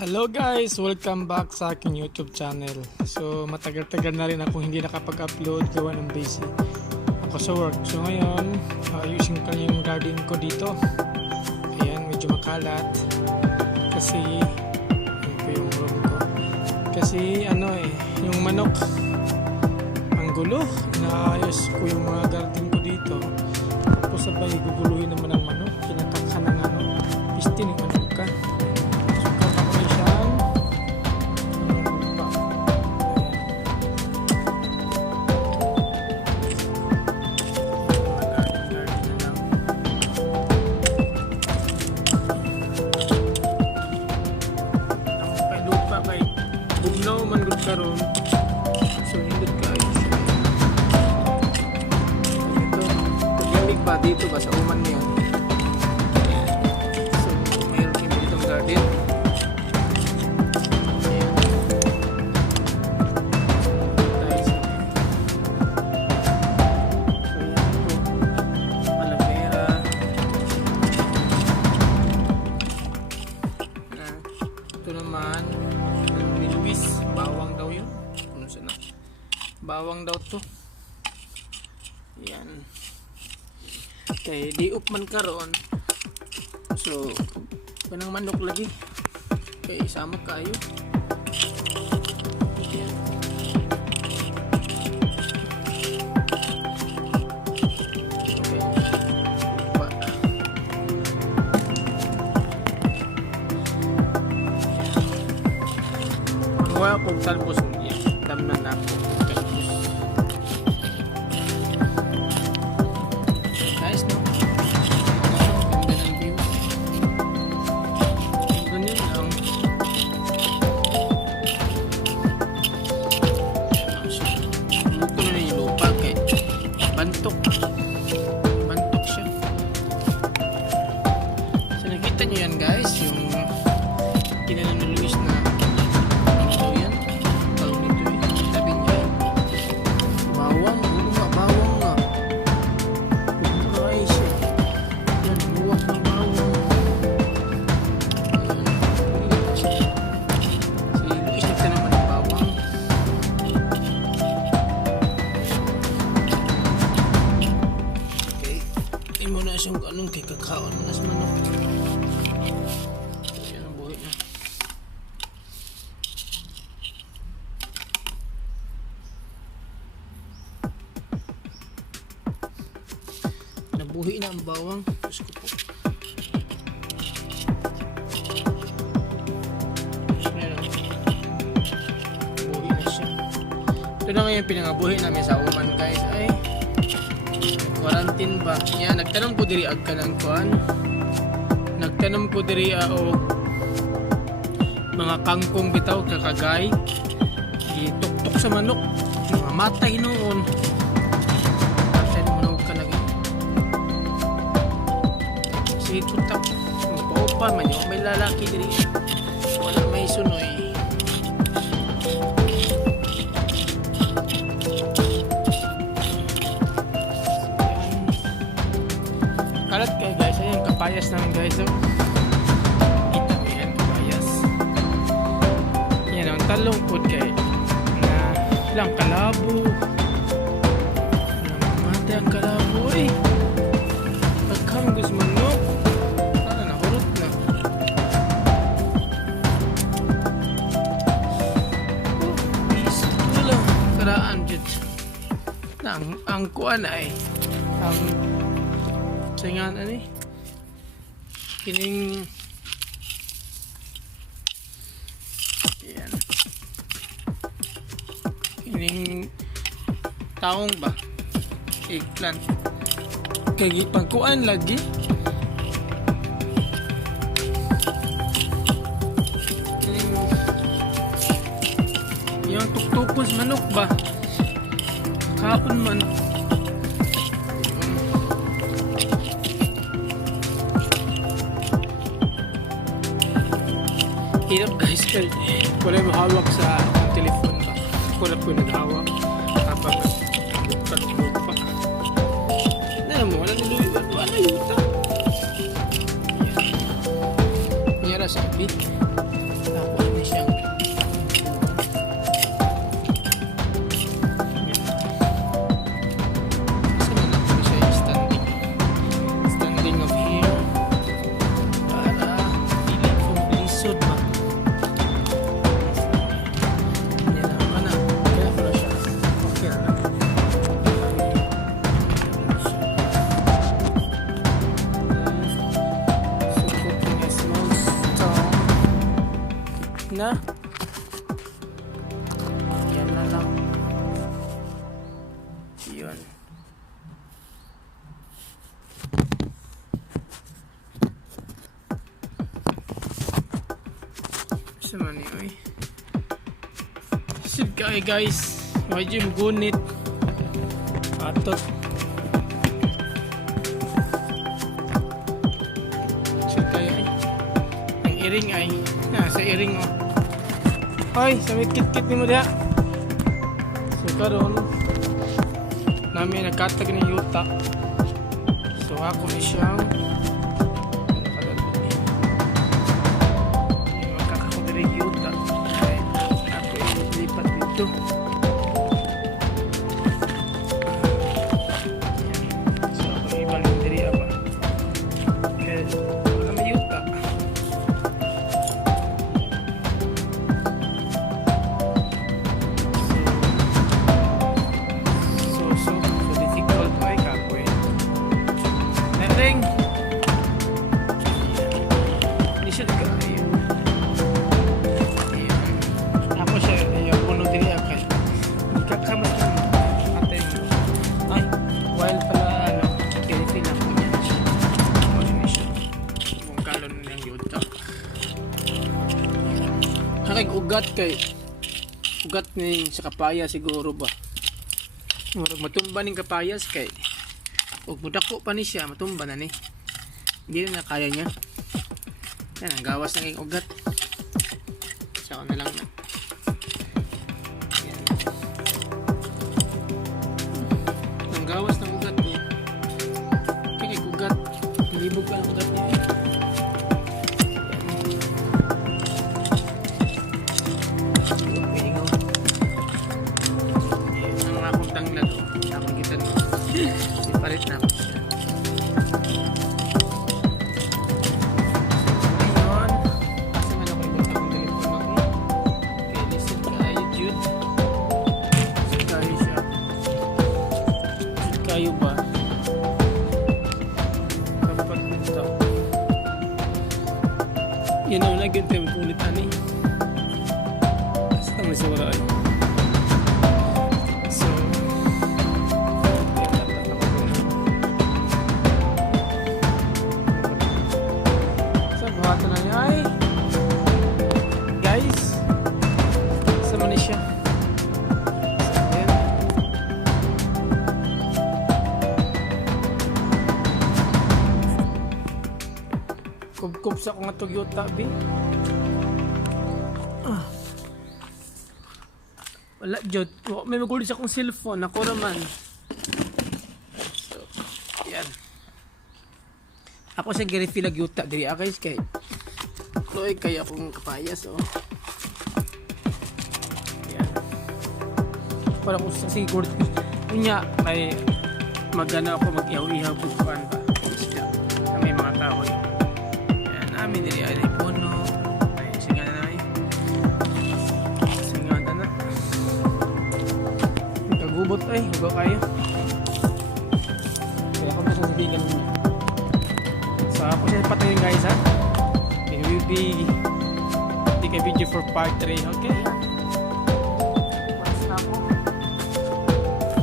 Hello guys! Welcome back sa aking YouTube channel. So matagal-tagal na rin ako hindi nakapag-upload gawa ng busy ako sa work. So ngayon ayusin ko yung garden ko dito. Ayan, medyo makalat kasi yun po yung room ko. Kasi yung manok ang gulo. Inaayos ko yung mga garden ko dito. Tapos sabay guguluhin naman ang manok. Kinakaka ng pistin yung manok ka. Bugnaw man gud karon. So hindi kayo. Ito, paglamig ba dito ba sa uman niyo? So mayroon din ditong garden. Ayan. Guys. So yan po. Aloe vera. Ito naman bawang daw yun. Ano sana? Bawang daw to. Yan. Okay, diop man karon. So, kanang manok lagi. Okay, isama kayo. Yan. Okay. Upa. Wala kong talbos niya. Damnan na ako. Talbos. Nice, no? Ganda ng view. Ganyan lang. Muto na yung lupa kay bantok. Bantok siya. So nakita nyo yan guys. Yung kinalan ni Luis na muna siyang anong kay kakaon mo na sa manok. Yan ang buhay na. Nabuhi na ang bawang. Diyos ko po. Buhi na siya. Ito na ngayon pinangabuhi namin sa uman guys. Ay quarantine ba? Yan, nagtanong ko diri ag kanang kuan. Nagtanong ko diri o mga kangkong bitaw kakagay. Gituktok sa manok. Mga matay noon. Matay manok ka lagi. Sige tutak. Magpaupa man yun. May lalaki diri. Wala may sunoy. Kalat kayo guys, ayan kapayas namin guys. So, kita mo yan kapayas. Yan ang talong po kayo na ilang kalabo. Namatay ang kalabo eh. Pagkang gusto manok, sana nahurot na. Oh, peace to lang. Karaan dyan. Ang kuan ay ang sayangan kining yan kining taong ba eggplant kay pagkuan lagi kining yung tuktukos manok ba kaon man. Hirap guys kay wala mahawak sa telephone ba. Wala po naghawak kapag nagbukat pa. Na mo wala niluwi wala yuta. Mira sa bit. Tapos na. Yan na lang. Yun. Sama ni oy. Sid kay guys. Medyo gunit. Atot. Sid kay ay. Ang iring ay. Sa iring oh. Hoy, sa may kit-kit ni mo diha. So karon namin nagkatag ni yuta. So ako ni siyang magkakakudiri yuta. Ako yung lipat dito. So ako ibang diri apa. Kaya wala may yuta. So difficult ay kapoy. Nering. Hindi siya nagkakayo. Ako siya, yung puno din niya kay. Hindi ka kamay ka. Ate mo. Ay, while pala, pinipin ako niyan siya. Ako din siya. Kung kalon niyang yuta. Kakay ugat kay. Ugat ni sa kapaya siguro ba. Matumba ning kapayas kay ug mudako pa ni siya, matumba na ni. Hindi na kaya niya. Yan ang gawas ng ugat. Saka na lang na. Yan. Ang gawas ng ugat niya. Kaya ugat, nilibog ka ng ugat niya. Palit na ako siya. Ngayon, kasi man ako ibang akong telepono ko. Okay, listen kayo, Jude. Listen kayo siya. Listen kayo ba? Kapag ito. Yan ang lagi yung tempulitan eh. Basta may sura ay. Ay guys, sama ni siya. Ayan. Kub-kub sa akong atog yuta bi. Wala jud, may magulit sa akong cellphone ako naman. So, yan. Ako sa girifilag yuta diri guys kay Loy kaya akong kapayas oh. Ayan. Para ko sa siguro kunya kay magana ako mag-ihaw-ihaw bukuan ba. Isda. May mga tao. Ayan, namin diri ay puno. Ay singana na ay. Singana na. Kagubot ay, hugaw kayo. Kaya ako sa sigilan mo. So ako siya patayin guys ha. It will be take a video for part 3, okay? Mas na ako.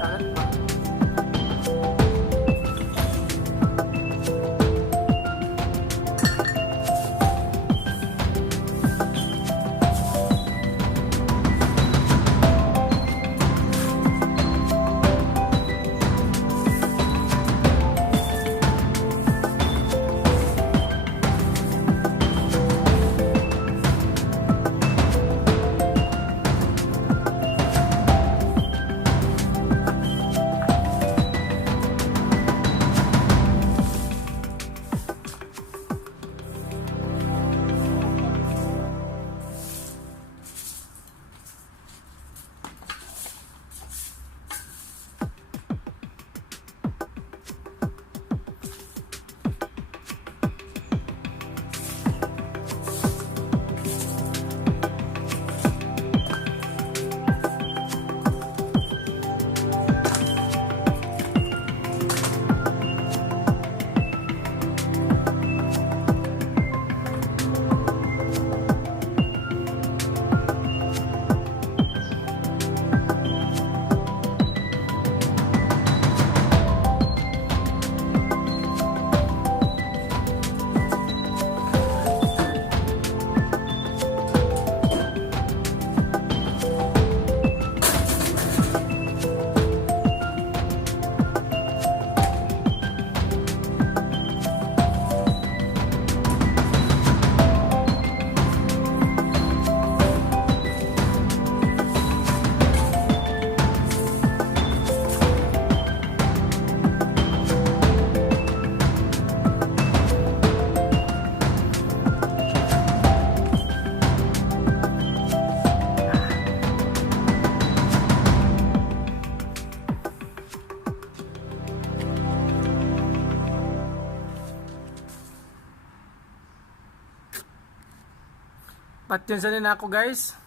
Kalat pa. Patyon sa rin ako guys.